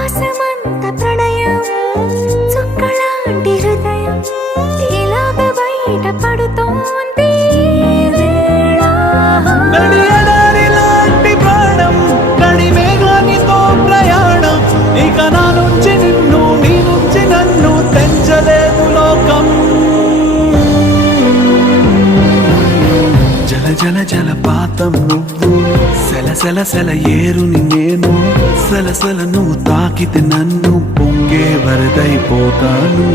ఆకాశమంత ప్రణయం చుక్కలాంటి హృదయం ఇలాగ బయట పడుతోంది వేళ. నడియడారిలాంటి ప్రాణం నడి మేఘానితో ప్రయాణం ఇక నా నుంచి నిన్ను నీ నుంచి నన్ను తెంచలేదు లోకం. జల జల జలపాతం నువ్వు సెల సెల సెల ఏరుని నేను సలసల నువ్వు తాకితే నన్ను పొంగే వరదైపోతాను.